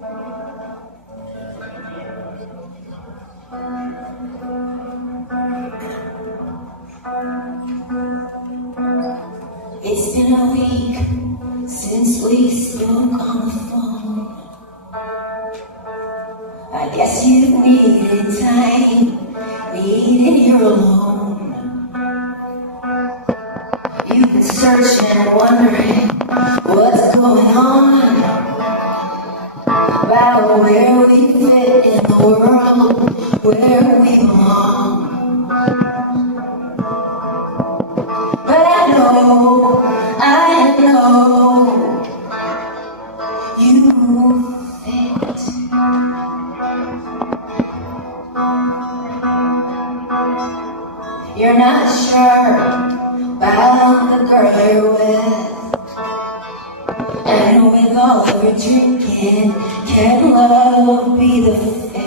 It's been a week since we spoke on the phone. I guess you needed time, needed your alone. You've been searching and wondering what's going on, about where we fit in the world, where we belong. But I know you fit. You're not sure about the girl you're with, and with all of your drinking, can love be the fit?